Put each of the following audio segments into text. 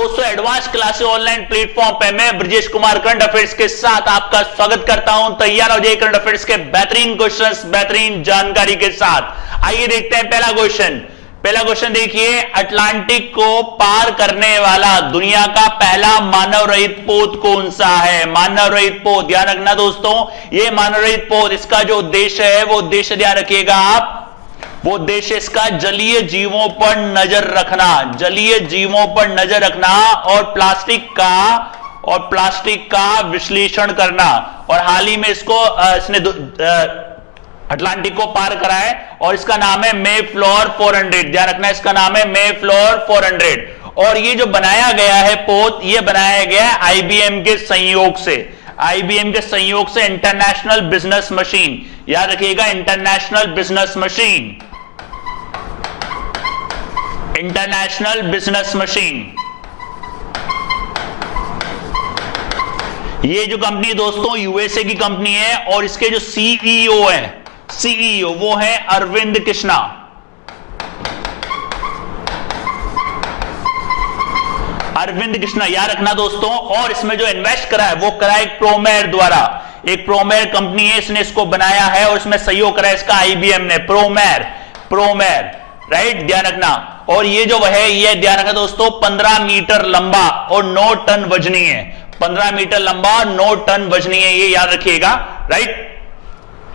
दोस्तों, advance classes online platform पे मैं ब्रजेश कुमार करंट अफेयर्स के साथ आपका स्वागत करता हूं। तैयार हो जाइए करंट अफेयर्स के बेहतरीन क्वेश्चंस, बेहतरीन जानकारी के साथ। आइए देखते हैं पहला क्वेश्चन देखिए, अटलांटिक को पार करने वाला दुनिया का पहला मानव रहित पोत कौन सा है? मानव रहित पोत, ध्यान रखना दोस्तों, ये मानव रहित पोत, इसका जो उद्देश्य है वो उद्देश्य ध्यान रखिएगा आप, वो उद्देश्य इसका जलीय जीवों पर नजर रखना, जलीय जीवों पर नजर रखना और प्लास्टिक का विश्लेषण करना। और हाल ही में इसने अटलांटिक को पार करा है और इसका नाम है मेफ्लोर 400। ध्यान रखना, इसका नाम है मेफ्लोर 400। और ये जो बनाया गया है पोत, ये बनाया गया है आईबीएम के संयोग से, आईबीएम के संयोग से, इंटरनेशनल बिजनेस मशीन, याद रखिएगा, international business machine, international business machine. ये जो कंपनी दोस्तों यूएसए की कंपनी है और इसके जो सीईओ है, सीईओ वो है अरविंद कृष्णा। अरविंद कृष्णा याद रखना दोस्तों। और इसमें जो इन्वेस्ट करा है वो करा एक प्रोमेर द्वारा, एक प्रोमेर कंपनी है, इसने इसको बनाया है और इसमें सहयोग करा है इसका आईबीएम ने, प्रोमेर, राइट, ध्यान रखना। और ये जो है, ये ध्यान रखना दोस्तों, 15 मीटर लंबा और 9 टन वजनी है, 15 मीटर लंबा और 9 टन वजनी है, ये याद रखिएगा, राइट।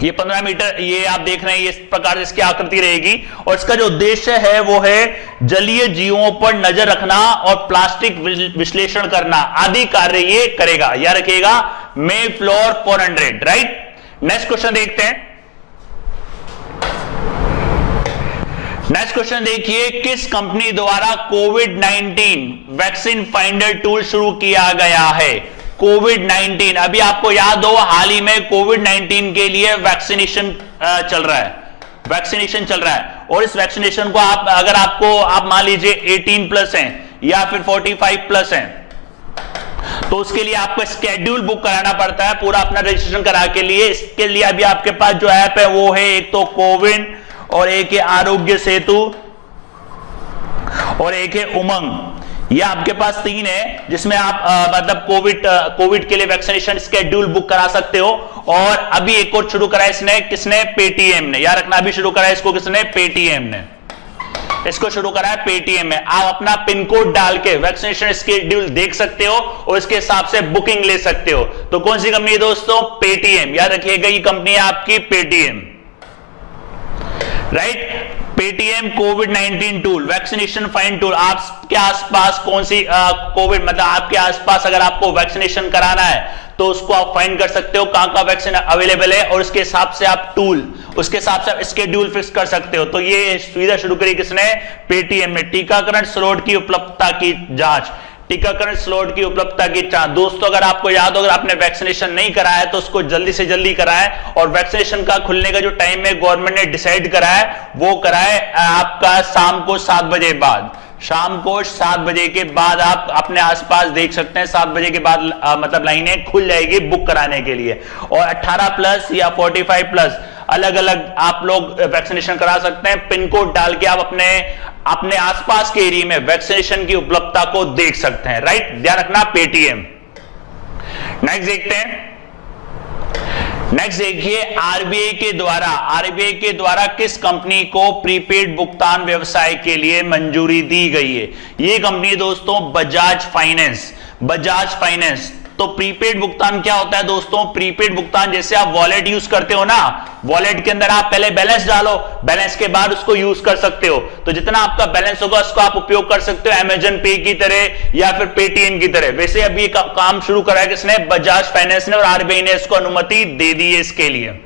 ये 15 मीटर, ये आप देख रहे हैं, इस प्रकार इसकी आकृति रहेगी। और इसका जो उद्देश्य है वो है जलीय जीवों पर नजर रखना और प्लास्टिक विश्लेषण करना आदि कार्य ये करेगा, याद रखिएगा, मेफ्लोर 400, राइट। नेक्स्ट क्वेश्चन देखते हैं। नेक्स्ट क्वेश्चन देखिए, किस कंपनी द्वारा कोविड-19 वैक्सीन फाइंडर टूल शुरू किया गया है? कोविड-19, अभी आपको याद हो हाल ही में कोविड-19 के लिए वैक्सीनेशन चल रहा है, और इस वैक्सीनेशन को आप मान लीजिए 18 प्लस हैं या फिर 45 प्लस हैं, तो उसके लिए आपको स्केड्यूल बुक कराना पड़ता है पूरा अपना रजिस्ट्रेशन करा के लिए। इसके लिए अभी आपके पास जो ऐप है वो है एक तो कोविन और एक है आरोग्य सेतु और एक है उमंग। ये आपके पास 3 है जिसमें आप मतलब कोविड के लिए वैक्सीनेशन स्केड्यूल बुक करा सकते हो। और अभी एक और शुरू करा इसने, किसने? पेटीएम ने, याद रखना, अभी शुरू करा इसको किसने? पेटीएम ने, इसको शुरू करा है पेटीएम में। आप अपना पिन कोड डाल के वैक्सीनेशन स्केड्यूल देख सकते हो और इसके हिसाब से बुकिंग ले सकते हो। तो कौन सी कंपनी है दोस्तों? पेटीएम, याद रखिएगा, ये कंपनी है आपकी पेटीएम, राइट। पेटीएम कोविड-19 टूल, वैक्सीनेशन फाइंड टूल। आपके आसपास कौन सी कोविड, मतलब आपके आसपास अगर आपको वैक्सीनेशन कराना है तो उसको आप फाइंड कर सकते हो, कहां वैक्सीन अवेलेबल है, और उसके हिसाब से आप उसके हिसाब से आप स्केड्यूल फिक्स कर सकते हो। तो ये सुविधा शुरू करी किसने? पेटीएम में। टीकाकरण स्लॉट की उपलब्धता की जांच, टीकाकरण स्लॉट की उपलब्धता की जांच। दोस्तों अगर आपको याद हो, अगर आपने वैक्सीनेशन नहीं कराया है तो उसको जल्दी से जल्दी कराएं। और वैक्सीनेशन का खुलने का जो टाइम है गवर्नमेंट ने डिसाइड करा है, वो कराए आपका शाम को 7 बजे बाद, शाम को 7 बजे के बाद आप अपने आसपास देख सकते हैं। 7 बजे के बाद मतलब लाइनें खुल जाएगी बुक कराने के लिए। और 18 प्लस या 45 प्लस अलग अलग आप लोग वैक्सीनेशन करा सकते हैं। पिन कोड डाल के आप अपने आसपास के एरिया में वैक्सीनेशन की उपलब्धता को देख सकते हैं, राइट, ध्यान रखना, पेटीएम। नेक्स्ट देखते हैं। नेक्स्ट देखिए, आरबीआई के द्वारा किस कंपनी को प्रीपेड भुगतान व्यवसाय के लिए मंजूरी दी गई है? ये कंपनी दोस्तों बजाज फाइनेंस। तो प्रीपेड भुगतान क्या होता है दोस्तों? प्रीपेड भुगतान जैसे आप वॉलेट यूज करते हो ना, वॉलेट के अंदर आप पहले बैलेंस डालो, बैलेंस के बाद उसको यूज कर सकते हो। तो जितना आपका बैलेंस होगा उसको आप उपयोग कर सकते हो अमेजन पे की तरह या फिर पेटीएम की तरह। वैसे अभी काम शुरू करा है किसने? बजाज फाइनेंस ने, और आरबीआई ने इसको अनुमति दे दी है इसके लिए,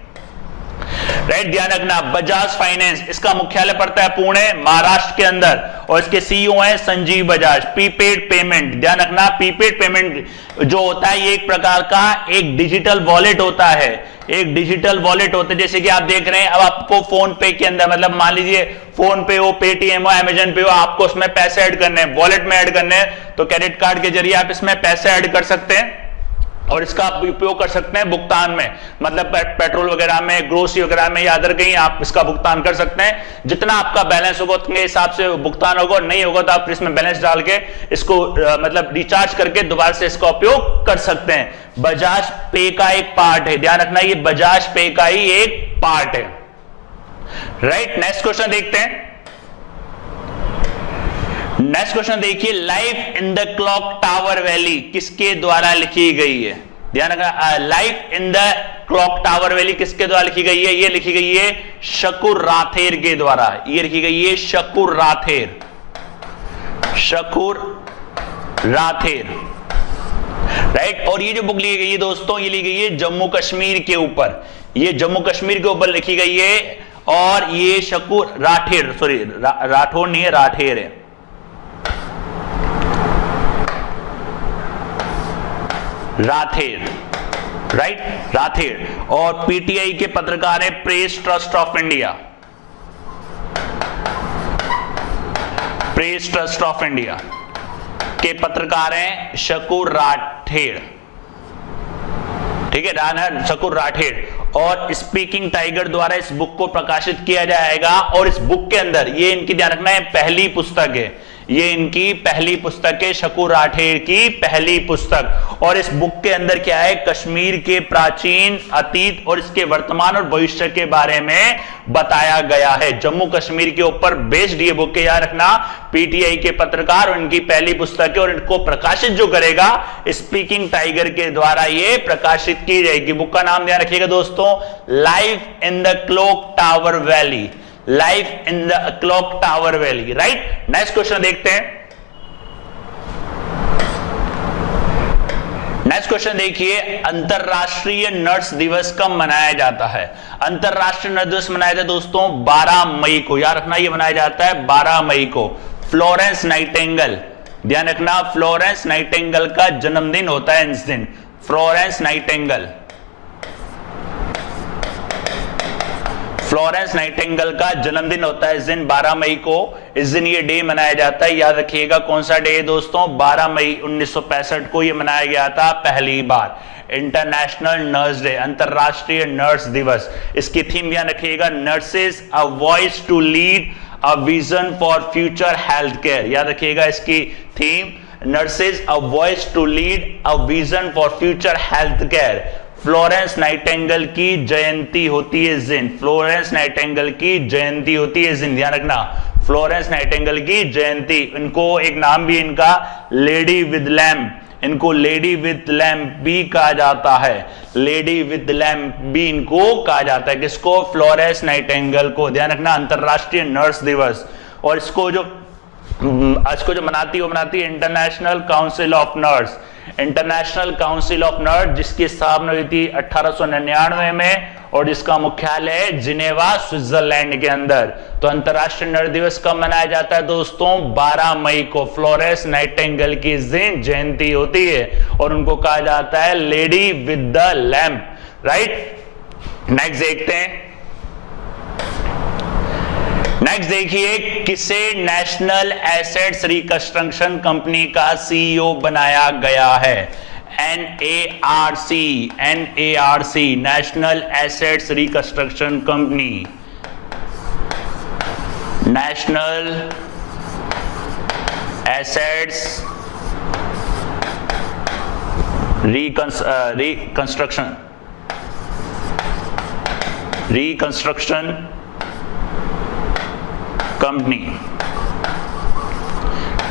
राइट, ध्यान रखना। बजाज फाइनेंस, इसका मुख्यालय पड़ता है पुणे, महाराष्ट्र के अंदर, और इसके सीईओ हैं संजीव बजाज। प्रीपेड पेमेंट, ध्यान रखना, प्रीपेड पेमेंट जो होता है ये एक प्रकार का एक डिजिटल वॉलेट होता है, एक डिजिटल वॉलेट होता है। जैसे कि आप देख रहे हैं, अब आपको फोन पे के अंदर, मतलब मान लीजिए फोन पे हो, पेटीएम हो, अमेजन पे हो, आपको उसमें पैसे ऐड करने हैं, वॉलेट में ऐड करने हैं, तो क्रेडिट कार्ड के जरिए आप इसमें पैसे ऐड कर सकते हैं, और इसका आप उपयोग कर सकते हैं भुगतान में, मतलब पेट्रोल वगैरह में, ग्रोसरी वगैरह में या अदर कहीं आप इसका भुगतान कर सकते हैं। जितना आपका बैलेंस होगा उतने हिसाब से भुगतान होगा, और नहीं होगा तो आप इसमें बैलेंस डाल के इसको मतलब रिचार्ज करके दोबारा से इसका उपयोग कर सकते हैं। बजाज पे का एक पार्ट है, ध्यान रखना ये बजाज पे का ही एक पार्ट है, राइट। नेक्स्ट क्वेश्चन देखते हैं। नेक्स्ट क्वेश्चन देखिए, life in the clock tower valley किसके द्वारा लिखी गई है? ध्यान रखना, life in the clock tower valley किसके द्वारा लिखी गई है? ये लिखी गई है शकूर राथेर के द्वारा। ये लिखी गई है शकूर राथेर, शकूर राथेर, राइट। और ये जो बुक लिखी गई है दोस्तों, ये लिखी गई है जम्मू कश्मीर के ऊपर, ये जम्मू कश्मीर के ऊपर लिखी गई है। और ये शकूर राठेर, सॉरी राठौर नहीं है, राठेर है, राथेर, राइट, राथेर। और पीटीआई के पत्रकार है press trust of India, press trust of India के पत्रकार हैं शकूर राठेर, ठीक है, शकूर राठेर। और स्पीकिंग टाइगर द्वारा इस बुक को प्रकाशित किया जाएगा। और इस बुक के अंदर ये इनकी, ध्यान रखना है, पहली पुस्तक है, ये इनकी पहली पुस्तक है, शकूर राठेर की पहली पुस्तक। और इस बुक के अंदर क्या है, कश्मीर के प्राचीन, अतीत और इसके वर्तमान और भविष्य के बारे में बताया गया है। जम्मू कश्मीर के ऊपर बेस्ड ये बुक है, याद रखना, पीटीआई के पत्रकार और इनकी पहली पुस्तक है। और इनको प्रकाशित जो करेगा स्पीकिंग टाइगर के द्वारा ये प्रकाशित की जाएगी। बुक का नाम ध्यान रखिएगा दोस्तों, life in the clock tower valley, life in the clock tower valley, right. Next question देखते हैं। नेक्स्ट क्वेश्चन देखिए, अंतरराष्ट्रीय नर्स दिवस कब मनाया जाता है? अंतरराष्ट्रीय नर्स दिवस मनाया जाता है दोस्तों 12 मई को, याद रखना ये मनाया जाता है 12 मई को। फ्लोरेंस नाइटिंगेल, ध्यान रखना, फ्लोरेंस नाइटिंगेल का जन्मदिन होता है इस दिन, फ्लोरेंस नाइटिंगेल, फ्लोरेंस नाइटिंगेल का जन्मदिन होता है इस दिन 12 मई को। इस दिन ये डे मनाया जाता है, याद रखिएगा कौन सा डे है दोस्तों, 12 मई 1965 को ये मनाया गया था पहली बार, इंटरनेशनल नर्स डे, अंतरराष्ट्रीय नर्स दिवस। इसकी थीम ध्यान रखिएगा, nurses a voice to lead a vision for future health care, याद रखिएगा इसकी theme, nurses a voice to lead a vision for future health care. Florence Nightingale की जयंती होती है इस दिन, फ्लोरेंस नाइटिंगेल की जयंती होती है इस दिन, ध्यान रखना, फ्लोरेंस नाइटिंगेल की जयंती। इनको एक नाम भी इनका लेडी विद लैम्प, इनको लेडी विद लैम्प भी कहा जाता है, लेडी विद लैम्प भी इनको कहा जाता है। किसको? फ्लोरेंस नाइटिंगेल को, ध्यान रखना, अंतरराष्ट्रीय नर्स दिवस। और इसको जो मनाती है वो मनाती है international council of nurse, international council of nurse, जिसकी स्थापना हुई थी 1899 में और जिसका मुख्यालय है जिनेवा स्विट्जरलैंड के अंदर। तो अंतरराष्ट्रीय नर्स दिवस कब मनाया जाता है दोस्तों? 12 मई को। फ्लोरेंस नाइटिंगेल की इस दिन जयंती होती है और उनको कहा जाता है lady with the lamp, right. Next देखते हैं। नेक्स्ट देखिए, किसे नेशनल एसेट्स रिकंस्ट्रक्शन कंपनी का सीईओ बनाया गया है? NARC, national assets reconstruction company, national assets reconstruction company,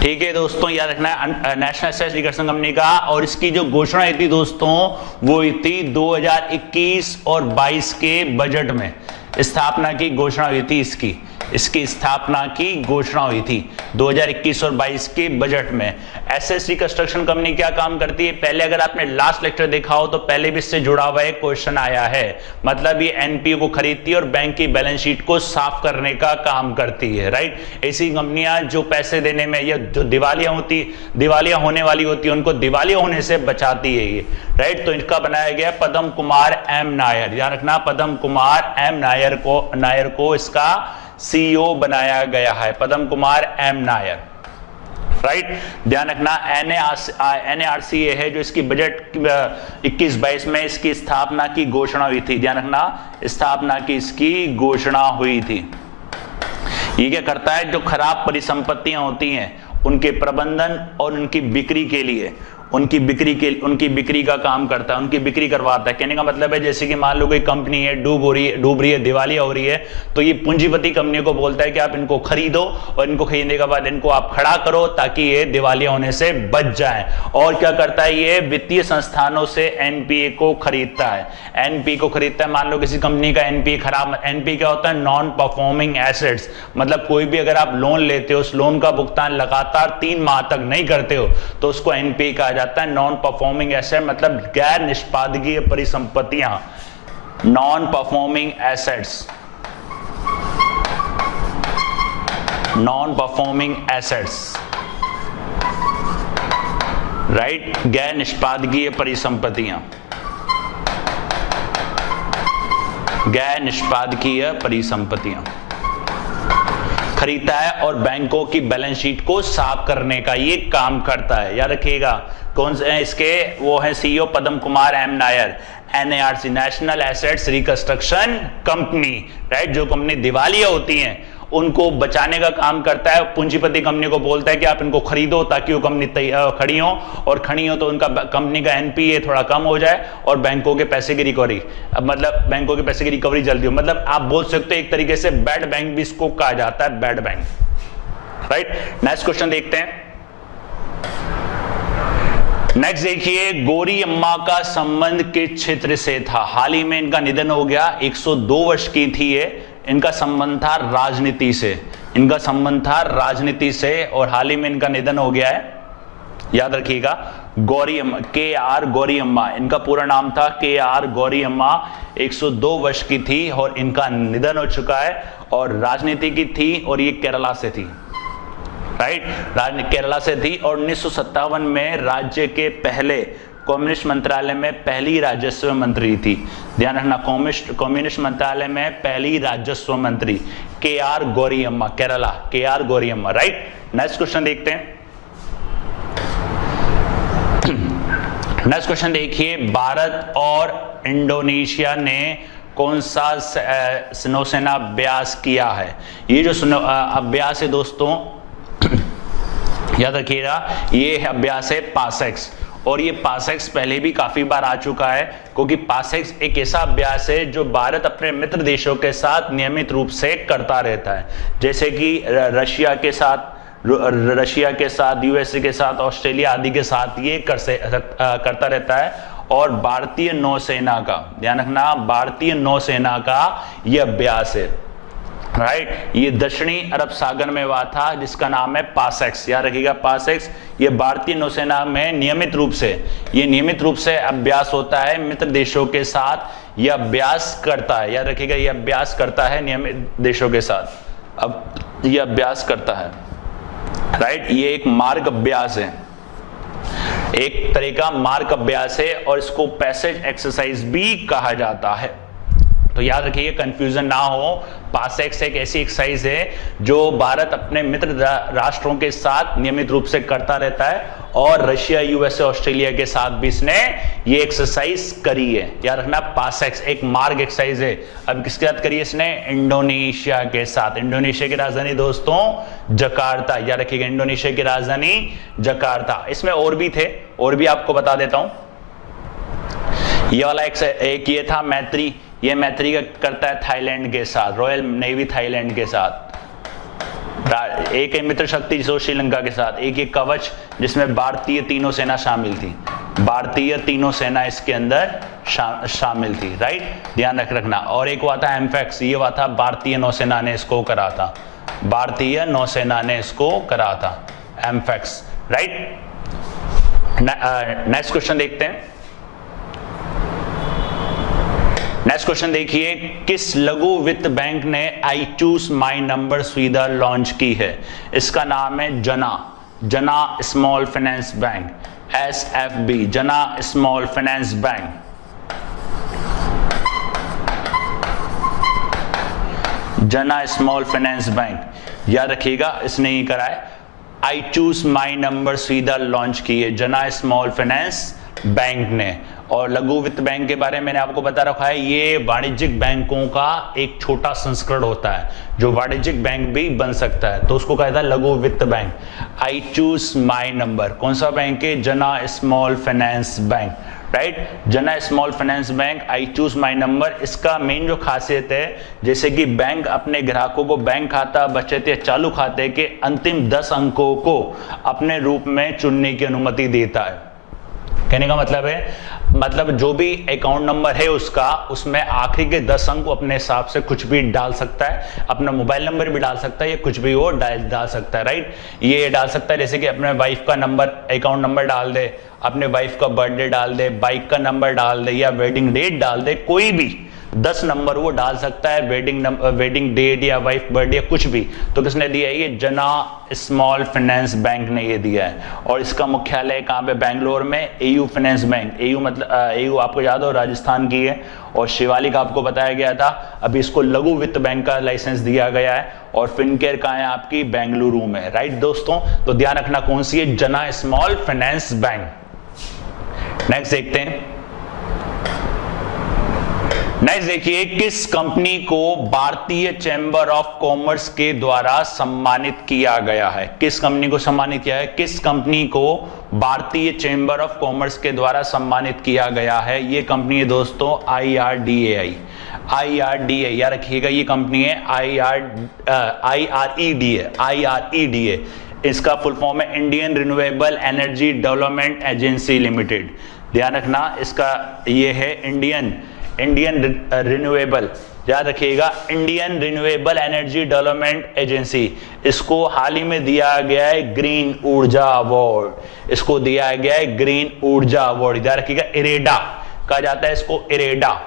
ठीक है दोस्तों, याद रखना है नेशनल एसेट्स रिकंस्ट्रक्शन कंपनी का। और इसकी जो घोषणा हुई थी दोस्तों वो हुई थी 2021 और 22 के बजट में, स्थापना की घोषणा हुई थी इसकी स्थापना की घोषणा हुई थी 2021 और 22 के बजट में। एसएस रिकंस्ट्रक्शन कंपनी क्या काम करती है? पहले अगर आपने लास्ट लेक्चर देखा हो तो पहले भी इससे जुड़ा हुआ एक क्वेश्चन आया है, मतलब ये एनपीओ को खरीदती है और बैंक की बैलेंस शीट को साफ करने का काम करती है, राइट। ऐसी कंपनियां जो पैसे देने में या जो दिवालिया होने वाली होती है उनको दिवालिया होने से बचाती है ये, राइट। तो इनका बनाया गया पद्म कुमार एम नायर, याद रखना, पद्म कुमार एम नायर को इसका सीईओ बनाया गया है, पद्म कुमार एम नायर। राइट। ध्यान रखना NARCA है जो इसकी बजट 21-22 में इसकी स्थापना की घोषणा हुई थी। ध्यान रखना, स्थापना की इसकी घोषणा हुई थी। ये क्या करता है, जो खराब परिसंपत्तियां होती हैं उनके प्रबंधन और उनकी बिक्री के लिए उनकी बिक्री का काम करता है, उनकी बिक्री करवाता है। कहने का मतलब है जैसे कि मान लो कोई कंपनी है डूब रही है, दिवालिया हो रही है, तो ये पूंजीपति कंपनी को बोलता है कि आप इनको खरीदो और इनको खरीदने के बाद इनको आप खड़ा करो ताकि ये दिवालिया होने से बच जाए। और क्या करता है, ये वित्तीय संस्थानों से NPA को खरीदता है। NPA को खरीदता है, मान लो किसी कंपनी का NPA खराब, NPA क्या होता है, नॉन परफॉर्मिंग एसेट्स, मतलब कोई भी अगर आप लोन लेते हो, उस लोन का भुगतान लगातार 3 माह तक नहीं करते हो तो उसको NPA कहा जाता है, नॉन परफॉर्मिंग एसेट, मतलब गैर निष्पादकीय परिसंपत्तियां, non performing assets, non performing assets, right, गैर निष्पादकीय परिसंपत्तियां, गैर निष्पादकीय परिसंपत्तियां खरीदता है और बैंकों की बैलेंस शीट को साफ करने का ये काम करता है। याद रखिएगा, कौन से इसके वो है CEO Padma Kumar M Nair, NARC, national assets reconstruction company, right. जो कंपनी दिवालिया होती हैं उनको बचाने का काम करता है, पूंजीपति कंपनी को बोलता है कि आप इनको खरीदो ताकि वो कंपनी खड़ी हो तो उनका कंपनी का NPA थोड़ा कम हो जाए और बैंकों के पैसे की रिकवरी, मतलब बैंकों के पैसे की रिकवरी जल्दी हो। मतलब आप बोल सकते हो एक तरीके से बैड बैंक भी इसको कहा जाता है, bad bank, right. Next question देखते हैं। नेक्स्ट देखिए, गौरी अम्मा का संबंध किस क्षेत्र से था? हाल ही में इनका निधन हो गया, 102 वर्ष की थी ये। इनका संबंध था राजनीति से, इनका संबंध था राजनीति से और हाल ही में इनका निधन हो गया है। याद रखिएगा, गौरी अम्मा, KR गौरी अम्मा, इनका पूरा नाम था KR गौरी अम्मा, 102 वर्ष की थी और इनका निधन हो चुका है और राजनीति की थी और ये केरला से थी, राइट, केरला से थी। और 1957 में राज्य के पहले कम्युनिस्ट मंत्रालय में पहली राजस्व मंत्री थी। ध्यान रखना, कम्युनिस्ट मंत्रालय में पहली राजस्व मंत्री KR गौरी अम्मा, केरला, KR गौरी अम्मा, राइट। नेक्स्ट क्वेश्चन देखते हैं। नेक्स्ट क्वेश्चन देखिए, भारत और इंडोनेशिया ने कौन सा नौसेना अभ्यास किया है? ये जो अभ्यास है दोस्तों, याद रखिएगा, ये अभ्यास है पासेक्स। और ये पासेक्स पहले भी काफी बार आ चुका है, क्योंकि पासेक्स एक ऐसा अभ्यास है जो भारत अपने मित्र देशों के साथ नियमित रूप से करता रहता है, जैसे कि रशिया के साथ, USA के साथ, ऑस्ट्रेलिया आदि के साथ ये करता रहता है। और भारतीय नौसेना का, ध्यान रखना, भारतीय नौसेना का ये अभ्यास है, राइट। ये दक्षिणी अरब सागर में हुआ था, जिसका नाम है पासेक्स। याद रखिएगा, पासेक्स, ये भारतीय नौसेना में नियमित रूप से अभ्यास होता है, मित्र देशों के साथ यह अभ्यास करता है। याद रखिएगा, यह अभ्यास करता है नियमित देशों के साथ, अब यह अभ्यास करता है, राइट। ये एक मार्ग अभ्यास है, एक तरह का मार्ग अभ्यास है और इसको पैसेज एक्सरसाइज भी कहा जाता है। तो याद रखिए, कंफ्यूजन ना हो, पासेक्स एक ऐसी एक्सरसाइज है जो भारत अपने मित्र राष्ट्रों के साथ नियमित रूप से करता रहता है और रशिया, USA, ऑस्ट्रेलिया के साथ भी इसने ये एक्सरसाइज करी है। याद रखना, पासेक्स एक मार्ग एक्सरसाइज है। अब किसके साथ करी है इसने? इंडोनेशिया के साथ। इंडोनेशिया की राजधानी दोस्तों जकार्ता। याद रखिएगा, इंडोनेशिया की राजधानी जकार्ता। इसमें और भी थे, और भी आपको बता देता हूं। ये वाला एक ये था मैत्री, ये मैत्री करता है थाईलैंड के साथ, रॉयल नेवी थाईलैंड के साथ। एक है मित्र शक्ति जो श्रीलंका के साथ, एक ये कवच जिसमें भारतीय तीनों सेना शामिल थी, भारतीय तीनों सेना इसके अंदर शामिल थी, राइट। ध्यान रखना। और एक हुआ था एम्फेक्स, ये हुआ था भारतीय नौसेना ने इसको करा था, भारतीय नौसेना ने इसको करा था, एम्फेक्स, राइट। नेक्स्ट क्वेश्चन देखते हैं। नेक्स्ट क्वेश्चन देखिए, किस लघु वित्त बैंक ने आई चूज माई नंबर सुविधा लॉन्च की है? इसका नाम है जना स्मॉल फाइनेंस बैंक, SFB, जना स्मॉल फाइनेंस बैंक। जना स्मॉल फाइनेंस बैंक, याद रखिएगा, इसने ही करा है। आई चूज माई नंबर सुविधा लॉन्च की है जना स्मॉल फाइनेंस बैंक ने। और लघु वित्त बैंक के बारे में मैंने आपको बता रखा है, ये वाणिज्यिक बैंकों का एक छोटा संस्करण होता है जो वाणिज्यिक बैंक भी बन सकता है, तो उसको कहता है लघु वित्त bank. I choose my number कौन सा बैंक है? जना स्मॉल फाइनेंस बैंक, राइट, जना small finance bank. I choose my number, इसका मेन जो खासियत है, जैसे कि बैंक अपने ग्राहकों को बैंक खाता, बचत या चालू खाते के अंतिम 10 अंकों को अपने रूप में चुनने की अनुमति देता है। कहने का मतलब है, मतलब जो भी अकाउंट नंबर है उसका, उसमें आखिरी के 10 अंक अपने हिसाब से कुछ भी डाल सकता है, अपना मोबाइल नंबर भी डाल सकता है, या कुछ भी वो डाल सकता है, राइट। ये डाल सकता है जैसे कि अपने वाइफ का नंबर, अकाउंट नंबर डाल दे, अपने वाइफ का बर्थडे डाल दे, बाइक का नंबर डाल दे, या वेडिंग डेट डाल दे, कोई भी 10 नंबर वो डाल सकता है, वेडिंग डेट या वाइफ बर्थडे या कुछ भी। तो किसने दिया है? ये जना स्मॉल फाइनेंस बैंक ने ये दिया है। और इसका मुख्यालय कहाँ पे? बेंगलोर में एयू फाइनेंस बैंक। एयू मतलब एयू आपको याद हो राजस्थान की है, और शिवालिक आपको बताया गया था। अभी इसको लघु वित्त बैंक का लाइसेंस दिया गया है। और फिनकेयर कहाँ है आपकी? बेंगलुरु में, राइट दोस्तों। तो ध्यान रखना कौन सी है? जना स्मॉल फाइनेंस बैंक। नेक्स्ट देखते हैं। नेक्स्ट देखिए, किस कंपनी को भारतीय चैंबर ऑफ कॉमर्स के द्वारा सम्मानित किया गया है? किस कंपनी को सम्मानित किया है? किस कंपनी को भारतीय चैंबर ऑफ कॉमर्स के द्वारा सम्मानित किया गया है? ये कंपनी है दोस्तों IRDAI। IRDA याद रखिएगा, ये कंपनी है IREDA। इसका फुल फॉर्म है Indian renewable energy development agency limited. ध्यान रखना, इसका ये है इंडियन रिन्यूएबल, याद रखिएगा, Indian renewable energy development agency. इसको हाल ही में दिया गया है ग्रीन ऊर्जा अवार्ड। इसको दिया गया है ग्रीन ऊर्जा अवार्ड, याद रखिएगा, इरेडा कहा जाता है इसको, इरेडा।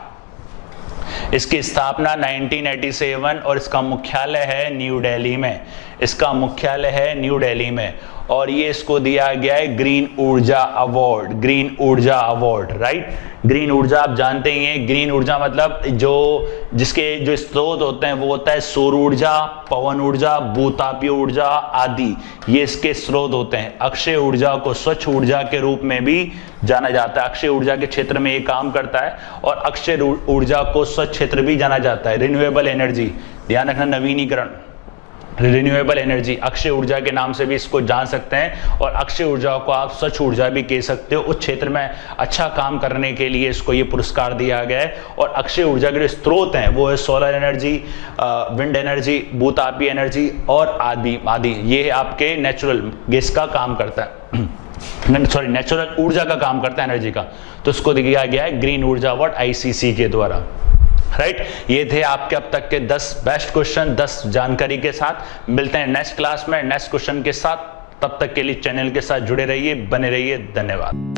इसकी स्थापना 1987 और इसका मुख्यालय है न्यू दिल्ली में। इसका मुख्यालय है न्यू दिल्ली में, और ये इसको दिया गया है ग्रीन ऊर्जा अवार्ड, ग्रीन ऊर्जा अवार्ड, राइट। ग्रीन ऊर्जा आप जानते ही हैं, ग्रीन ऊर्जा मतलब जिसके जो स्रोत होते हैं वो होता है सौर ऊर्जा, पवन ऊर्जा, भूतापीय ऊर्जा आदि, ये इसके स्रोत होते हैं। अक्षय ऊर्जा को स्वच्छ ऊर्जा के रूप में भी जाना जाता है, अक्षय ऊर्जा के क्षेत्र में ये काम करता है। और अक्षय ऊर्जा को स्वच्छ क्षेत्र भी जाना जाता है, रिन्यूएबल एनर्जी, ध्यान रखना, नवीनीकरण, रिन्यूएबल एनर्जी, अक्षय ऊर्जा के नाम से भी इसको जान सकते हैं। और अक्षय ऊर्जा को आप स्वच्छ ऊर्जा भी कह सकते हो। उस क्षेत्र में अच्छा काम करने के लिए इसको ये पुरस्कार दिया गया है। और अक्षय ऊर्जा के जो स्रोत हैं वो है सोलर एनर्जी, विंड एनर्जी, भूतापीय एनर्जी और आदि। ये आपके नेचुरल गैस का काम करता है, नेचुरल ऊर्जा का काम करता है, एनर्जी का। तो इसको दिया गया है ग्रीन ऊर्जा अवार्ड ICC के द्वारा, राइट। ये थे आपके अब तक के 10 बेस्ट क्वेश्चन, 10 जानकारी के साथ। मिलते हैं नेक्स्ट क्लास में नेक्स्ट क्वेश्चन के साथ। तब तक के लिए चैनल के साथ जुड़े रहिए, बने रहिए। धन्यवाद।